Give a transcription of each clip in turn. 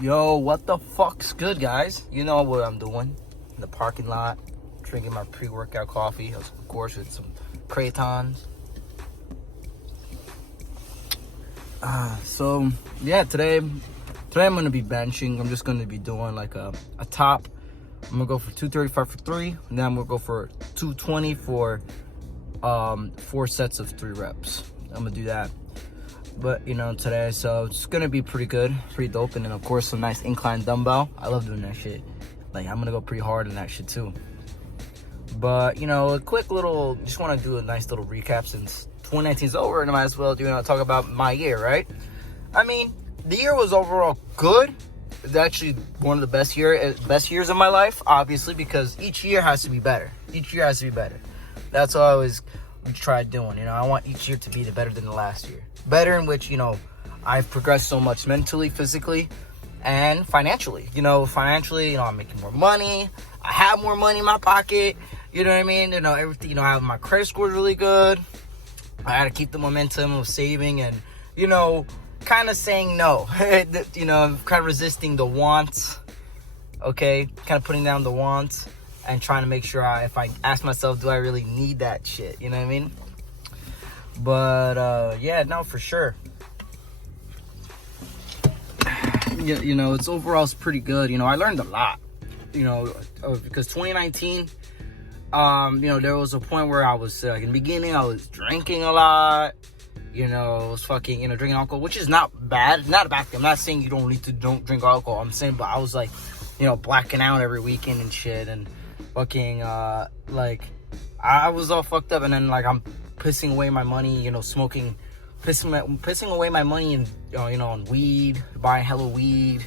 Yo, what the fuck's good, guys? You know what I'm doing. In the parking lot, drinking my pre-workout coffee, of course, with some crayons. So, yeah, today I'm going to be benching. I'm just going to be doing like a top. I'm going to go for 235 for 3, and then I'm going to go for 220 for 4 sets of 3 reps. I'm going to do that. But, today, so it's going to be pretty good, pretty dope. And then, of course, some nice incline dumbbell. I love doing that shit. Like, I'm going to go pretty hard on that shit, too. But, a quick little, just want to do a nice little recap since 2019 is over. And I might as well, talk about my year, right? I mean, the year was overall good. It's actually one of the best years of my life, obviously, because each year has to be better. That's what I always try doing. I want each year to be better than the last year. Better in which, I've progressed so much mentally, physically, and financially. Financially, I'm making more money. I have more money in my pocket. You know what I mean? Everything, I have my credit score really good. I had to keep the momentum of saving and, kind of saying no. I'm kind of resisting the wants. Okay? Kind of putting down the wants and trying to make sure if I ask myself, do I really need that shit? You know what I mean? But, yeah, no, for sure. Yeah, it's overall pretty good. I learned a lot, because 2019, there was a point where I was, in the beginning, I was drinking a lot, was fucking, drinking alcohol, which is not bad, not a bad thing. I'm not saying you don't drink alcohol. I'm saying, but I was like, blacking out every weekend and shit, and fucking, I was all fucked up, and then, I'm pissing away my money, smoking, pissing away my money and, on weed, buying hella weed,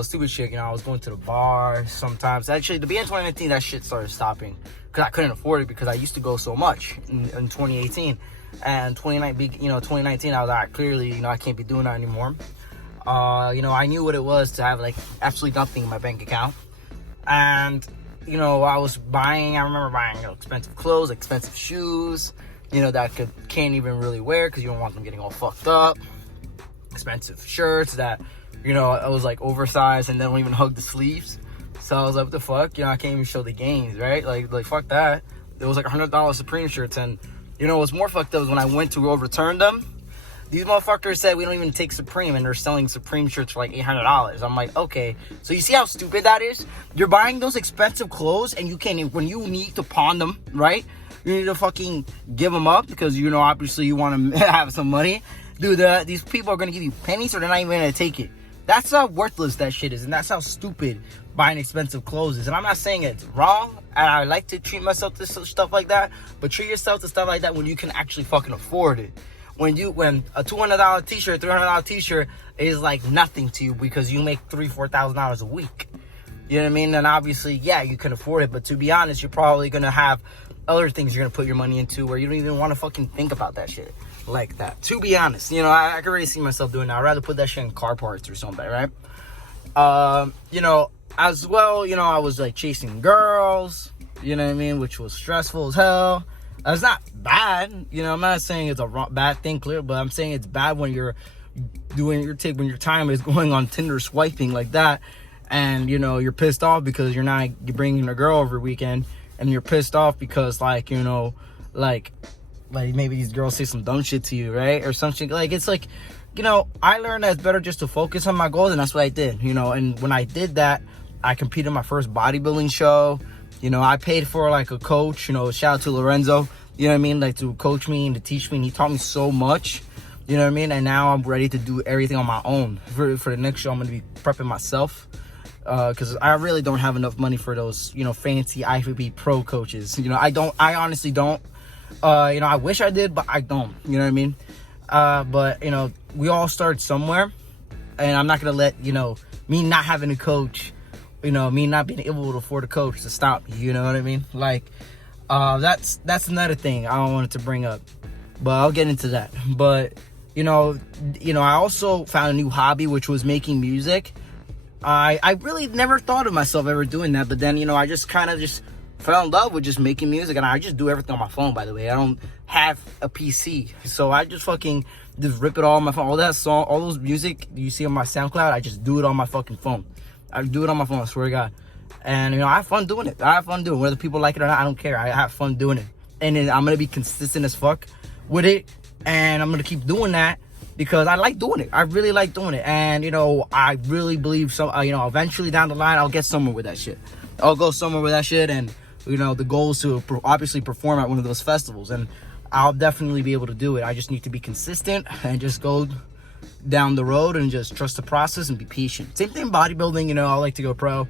stupid shit. I was going to the bar sometimes. Actually, the beginning of 2019, that shit started stopping because I couldn't afford it because I used to go so much in 2018. And 2019, I was like, clearly, I can't be doing that anymore. I knew what it was to have, absolutely nothing in my bank account. And, I remember buying, expensive clothes, expensive shoes, that I can't even really wear because you don't want them getting all fucked up. Expensive shirts that, I was oversized and they don't even hug the sleeves. So I was like, what the fuck? I can't even show the gains, right? Like fuck that. It was $100 Supreme shirts. And, what's more fucked up is when I went to go return them, these motherfuckers said we don't even take Supreme, and they're selling Supreme shirts for $800. I'm like, okay. So you see how stupid that is? You're buying those expensive clothes and you can't even, when you need to pawn them, right? You need to fucking give them up because, obviously you want to have some money. Dude, these people are going to give you pennies or they're not even going to take it. That's how worthless that shit is. And that's how stupid buying expensive clothes is. And I'm not saying it's wrong. And I like to treat myself to stuff like that. But treat yourself to stuff like that when you can actually fucking afford it. When a $200 t-shirt, $300 t-shirt is like nothing to you because you make $3,000, $4,000 a week. You know what I mean? And obviously, yeah, you can afford it. But to be honest, you're probably going to have other things you're going to put your money into where you don't even want to fucking think about that shit like that. To be honest, I can already see myself doing that. I'd rather put that shit in car parts or something, right? As well, I was chasing girls, you know what I mean? Which was stressful as hell. It's not bad, I'm not saying it's a bad thing, clear, but I'm saying it's bad when you're when your time is going on Tinder swiping like that, and you're pissed off because you're bringing a girl every weekend, and you're pissed off because maybe these girls say some dumb shit to you, right, or something. I learned that it's better just to focus on my goals, and that's what I did, and when I did that, I competed in my first bodybuilding show. I paid for a coach, shout out to Lorenzo, to coach me and to teach me. And he taught me so much, and now I'm ready to do everything on my own. For the next show, I'm going to be prepping myself because I really don't have enough money for those, fancy IFBB pro coaches. I honestly don't. I wish I did, but I don't, but, we all start somewhere, and I'm not going to let, me not having a coach, me not being able to afford a coach to stop me, you know what I mean? That's another thing I wanted to bring up, but I'll get into that. But, I also found a new hobby, which was making music. I really never thought of myself ever doing that, but then, I just kind of just fell in love with just making music, and I just do everything on my phone, by the way. I don't have a PC, so I just fucking just rip it all on my phone. All that song, all those music you see on my SoundCloud, I just do it on my fucking phone. I do it on my phone, I swear to God. And, you know, I have fun doing it. I have fun doing it. Whether people like it or not, I don't care. I have fun doing it. And then I'm going to be consistent as fuck with it. And I'm going to keep doing that because I like doing it. I really like doing it. And, you know, I really believe, so. You know, eventually down the line, I'll get somewhere with that shit. I'll go somewhere with that shit. And, you know, the goal is to obviously perform at one of those festivals. And I'll definitely be able to do it. I just need to be consistent and just go down the road and just trust the process and be patient. Same thing bodybuilding, you know, I like to go pro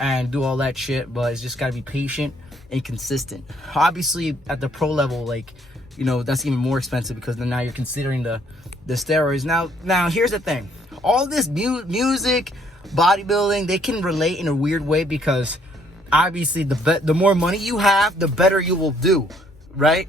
and do all that shit, but it's just got to be patient and consistent. Obviously at the pro level, like, you know, that's even more expensive because then now you're considering the steroids. Now here's the thing, all this music, bodybuilding, they can relate in a weird way because obviously the more money you have, the better you will do, right?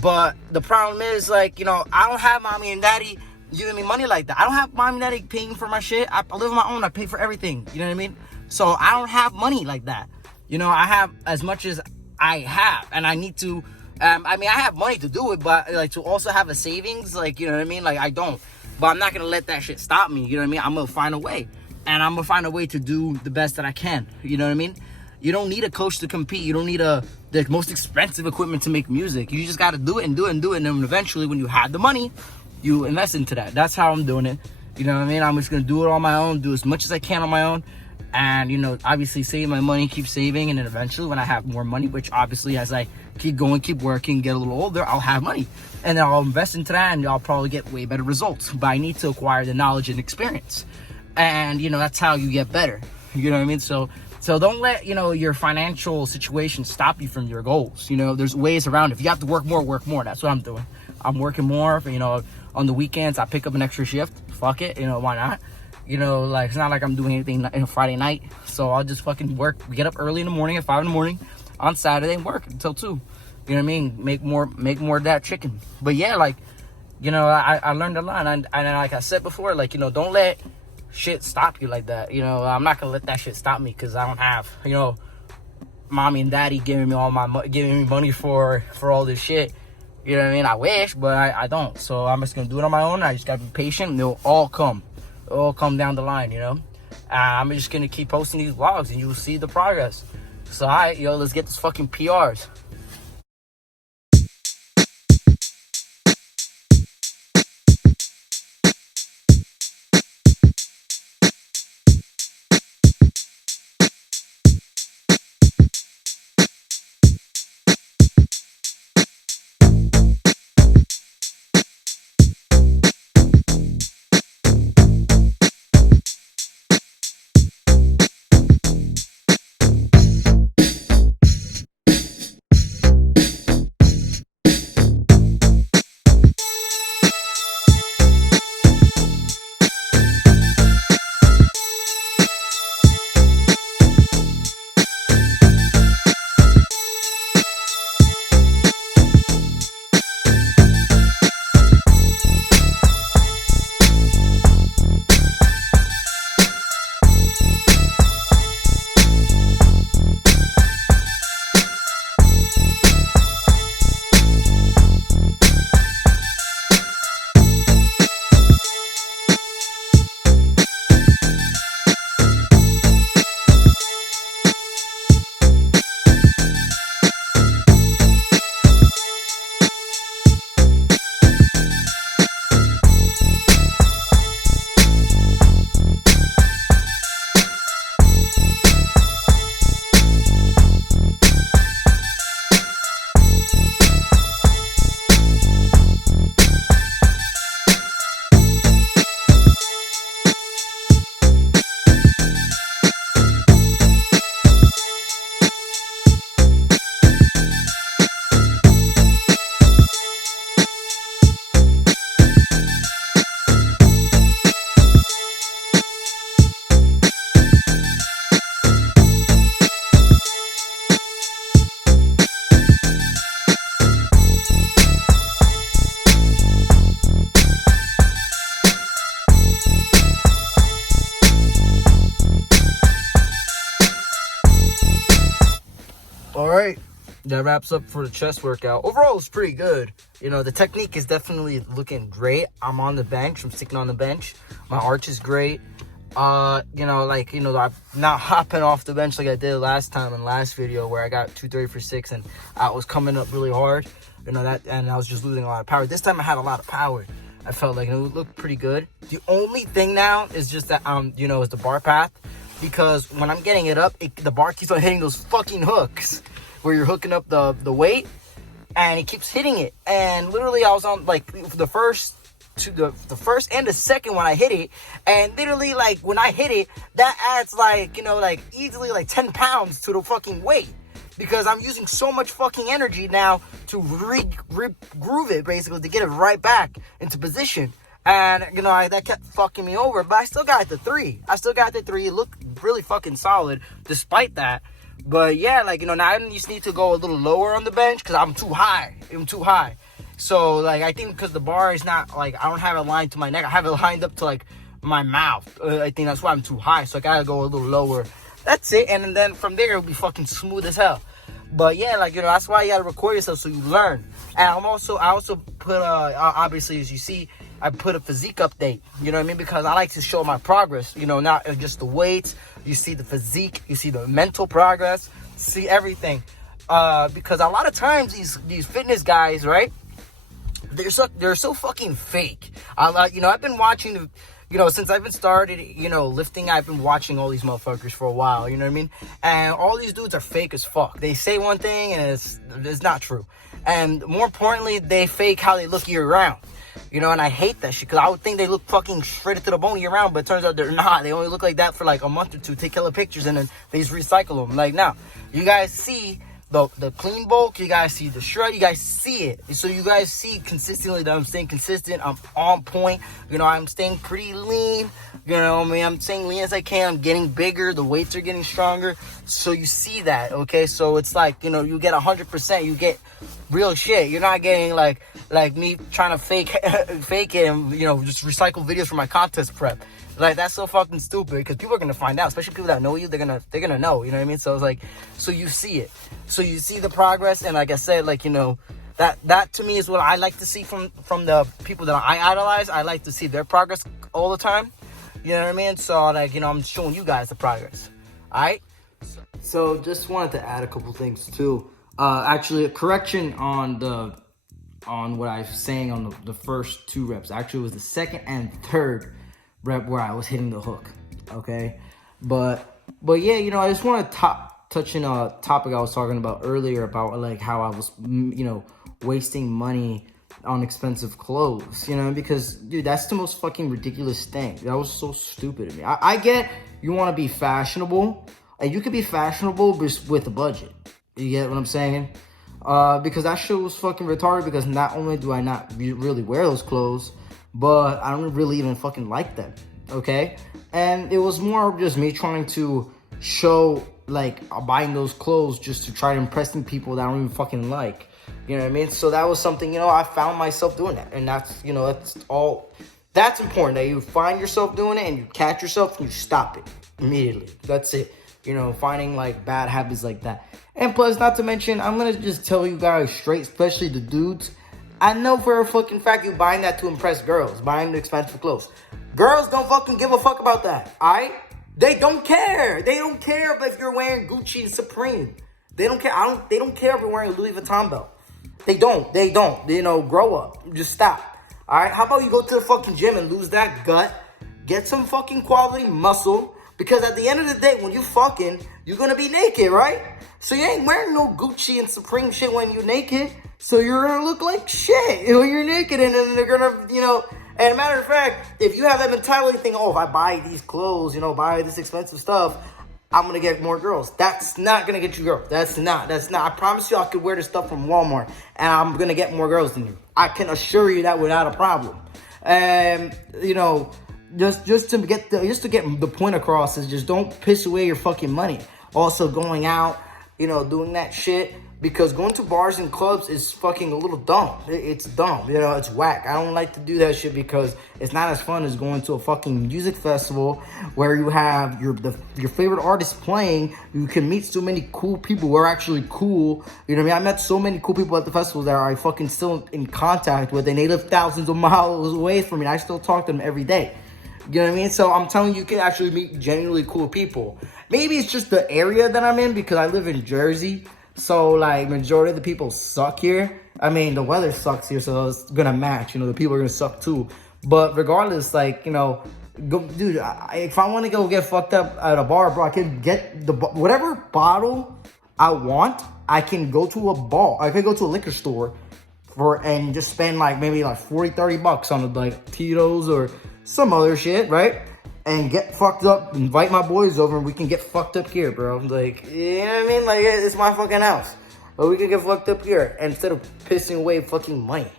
But the problem is, like, you know, I don't have mommy and daddy giving me money like that. I don't have mommy and daddy paying for my shit. I live on my own. I pay for everything. You know what I mean? So I don't have money like that. You know, I have as much as I have, and I need to. I mean, I have money to do it, but like to also have a savings, like, you know what I mean? Like, I don't. But I'm not gonna let that shit stop me. You know what I mean? I'm gonna find a way, and I'm gonna find a way to do the best that I can. You know what I mean? You don't need a coach to compete. You don't need the most expensive equipment to make music. You just gotta do it and do it and do it, and then eventually, when you have the money, you invest into that. That's how I'm doing it. You know what I mean? I'm just gonna do it on my own, do as much as I can on my own. And, you know, obviously save my money, keep saving, and then eventually when I have more money, which obviously as I keep going, keep working, get a little older, I'll have money. And then I'll invest into that and I'll probably get way better results. But I need to acquire the knowledge and experience. And, you know, that's how you get better. You know what I mean? So don't let, you know, your financial situation stop you from your goals. You know, there's ways around it. If you have to work more, work more. That's what I'm doing. I'm working more. You know, on the weekends, I pick up an extra shift. Fuck it. You know, why not? You know, like, it's not like I'm doing anything in Friday night. So I'll just fucking work, get up early in the morning at 5 in the morning on Saturday and work until 2. You know what I mean? Make more of that chicken. But yeah, like, you know, I learned a lot. And like I said before, like, you know, don't let shit stop you like that. You know, I'm not gonna let that shit stop me because I don't have, you know, mommy and daddy giving me money for all this shit. You know what I mean? I wish, but I don't. So I'm just gonna do it on my own. I just gotta be patient and it'll all come. It'll come down the line, you know. I'm just gonna keep posting these vlogs and you'll see the progress. So alright, yo, let's get this fucking PRs. that wraps up for the chest workout. Overall, it's pretty good. You know, the technique is definitely looking great. I'm on the bench. I'm sticking on the bench. My arch is great. You know, like, you know, I'm not hopping off the bench like I did last time in last video where I got 230 for 6 and I was coming up really hard. You know, that, and I was just losing a lot of power. This time I had a lot of power. I felt like it looked pretty good. The only thing now is just that, you know, is the bar path. Because when I'm getting it up, the bar keeps on hitting those fucking hooks where you're hooking up the weight, and it keeps hitting it. And literally, I was on like the first and the second when I hit it, and literally like when I hit it, that adds like, you know, like easily like 10 pounds to the fucking weight. Because I'm using so much fucking energy now to groove it, basically, to get it right back into position. And, you know, that kept fucking me over. But I still got the 3. It looked really fucking solid despite that. But, yeah, like, you know, now I just need to go a little lower on the bench because I'm too high. So, like, I think because the bar is not, like, I don't have it lined to my neck. I have it lined up to, like, my mouth. I think that's why I'm too high. So I got to go a little lower. That's it. And then from there, it'll be fucking smooth as hell. But yeah, like, you know, that's why you gotta record yourself so you learn. And I also put obviously, as you see, I put a physique update. You know what I mean? Because I like to show my progress. You know, not just the weights. You see the physique. You see the mental progress. See everything. Because a lot of times these fitness guys, right? They're so fucking fake. You know, I've been watching the. You know, since I've been started, you know, lifting, I've been watching all these motherfuckers for a while, you know what I mean? And all these dudes are fake as fuck. They say one thing and it's not true. And more importantly, they fake how they look year round. You know, and I hate that shit because I would think they look fucking shredded to the bone year round, but it turns out they're not. They only look like that for like a month or two, take killer pictures, and then they just recycle them. Like, now, you guys see the clean bulk, you guys see the shred, you guys see it. So you guys see consistently that I'm staying consistent, I'm on point, you know, I'm staying pretty lean, you know, I mean, I'm staying lean as I can, I'm getting bigger, the weights are getting stronger, so you see that, okay? So it's like, you know, you get 100%, you get real shit. You're not getting like me trying to fake it and, you know, just recycle videos from my contest prep. Like, that's so fucking stupid because people are gonna find out, especially people that know you. They're gonna know, you know what I mean? So it's like, so you see it, so you see the progress, and like I said, like, you know, that to me is what I like to see from the people that I idolize. I like to see their progress all the time, you know what I mean? So, like, you know, I'm showing you guys the progress. All right. So just wanted to add a couple things too. Actually, a correction on what I was saying on the first 2 reps. Actually, it was the second and third rep where I was hitting the hook, okay? But yeah, you know, I just want to touch in a topic I was talking about earlier about, like, how I was, you know, wasting money on expensive clothes, you know, because, dude, that's the most fucking ridiculous thing. That was so stupid of me. I get you want to be fashionable, and you could be fashionable with a budget. You get what I'm saying? Because that shit was fucking retarded, because not only do I not really wear those clothes, but I don't really even fucking like them, okay? And it was more just me trying to show, like, buying those clothes just to try to impress people that I don't even fucking like, you know what I mean? So that was something, you know, I found myself doing that, and that's, you know, that's important, that you find yourself doing it, and you catch yourself, and you stop it immediately. That's it, you know, finding, like, bad habits like that. And plus, not to mention, I'm gonna just tell you guys straight, especially the dudes, I know for a fucking fact you buying that to impress girls, buying the expensive clothes. Girls don't fucking give a fuck about that, alright? They don't care. They don't care if you're wearing Gucci and Supreme. They don't care. They don't care if you're wearing a Louis Vuitton belt. They don't. You know, grow up. Just stop. Alright? How about you go to the fucking gym and lose that gut? Get some fucking quality muscle. Because at the end of the day, when you fucking, you're gonna be naked, right? So you ain't wearing no Gucci and Supreme shit when you're naked. So you're gonna look like shit when you're naked, and then they're gonna, you know. And matter of fact, if you have that mentality thing, oh, if I buy these clothes, you know, buy this expensive stuff, I'm gonna get more girls. That's not gonna get you girls. That's not. I promise you, I could wear this stuff from Walmart, and I'm gonna get more girls than you. I can assure you that without a problem. And you know, just to get the point across is just don't piss away your fucking money. Also going out, you know, doing that shit. because going to bars and clubs is fucking a little dumb. It's dumb, you know, it's whack. I don't like to do that shit because it's not as fun as going to a fucking music festival where you have your favorite artist playing. You can meet so many cool people who are actually cool. You know what I mean? I met so many cool people at the festival that I fucking still in contact with, and they live thousands of miles away from me. I still talk to them every day. You know what I mean? So I'm telling you, you can actually meet genuinely cool people. Maybe it's just the area that I'm in because I live in Jersey. So, like, majority of the people suck here. I mean, the weather sucks here, so it's gonna match. You know, the people are gonna suck too. But regardless, like, you know, dude, if I want to go get fucked up at a bar, bro, I can get whatever bottle I want. I can go to a bar. I could go to a liquor store and just spend, like, maybe, like, 40, 30 bucks on, like, Tito's or some other shit, right? And get fucked up, invite my boys over, and we can get fucked up here, bro. Like, you know what I mean? Like, it's my fucking house. But we can get fucked up here instead of pissing away fucking money.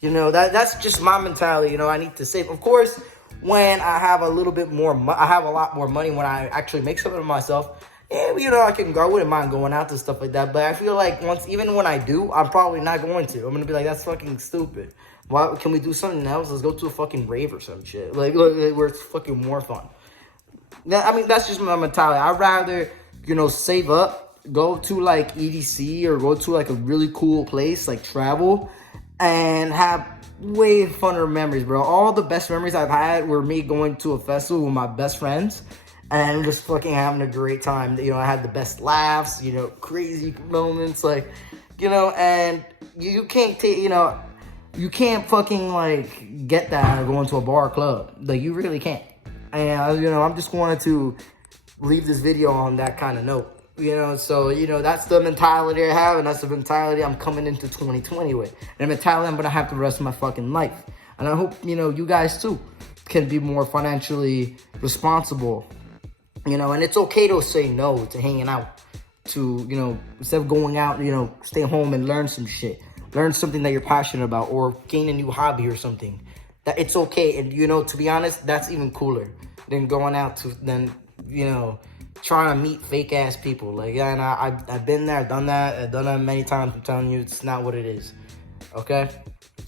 You know, that's just my mentality. You know, I need to save. Of course, when I have a little bit more, I have a lot more money when I actually make something of myself. Yeah, you know, I wouldn't mind going out to stuff like that. But I feel like even when I do, I'm probably not going to. I'm going to be like, that's fucking stupid. Why can we do something else? Let's go to a fucking rave or some shit. Like, where it's fucking more fun. I mean, that's just my mentality. I'd rather, you know, save up, go to, like, EDC or go to, like, a really cool place, like, travel, and have way funner memories, bro. All the best memories I've had were me going to a festival with my best friends and just fucking having a great time. You know, I had the best laughs, you know, crazy moments, like, you know, and you can't take, you know, you can't fucking, like, get that going to a bar or club. Like, you really can't. And, you know, I'm just wanted to leave this video on that kind of note. You know, so, you know, that's the mentality I have, and that's the mentality I'm coming into 2020 with. And the mentality I'm going to have the rest of my fucking life. And I hope, you know, you guys, too, can be more financially responsible. You know, and it's okay to say no to hanging out. To, you know, instead of going out, you know, stay home and learn some shit. Learn something that you're passionate about, or gain a new hobby or something. That it's okay. And, you know, to be honest, that's even cooler than going out to, you know, trying to meet fake ass people. Like, yeah, and I've been there, done that many times. I'm telling you, it's not what it is. Okay?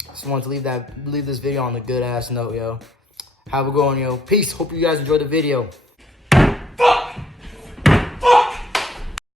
Just wanted to leave this video on a good ass note, yo. Have a good one, yo. Peace. Hope you guys enjoyed the video.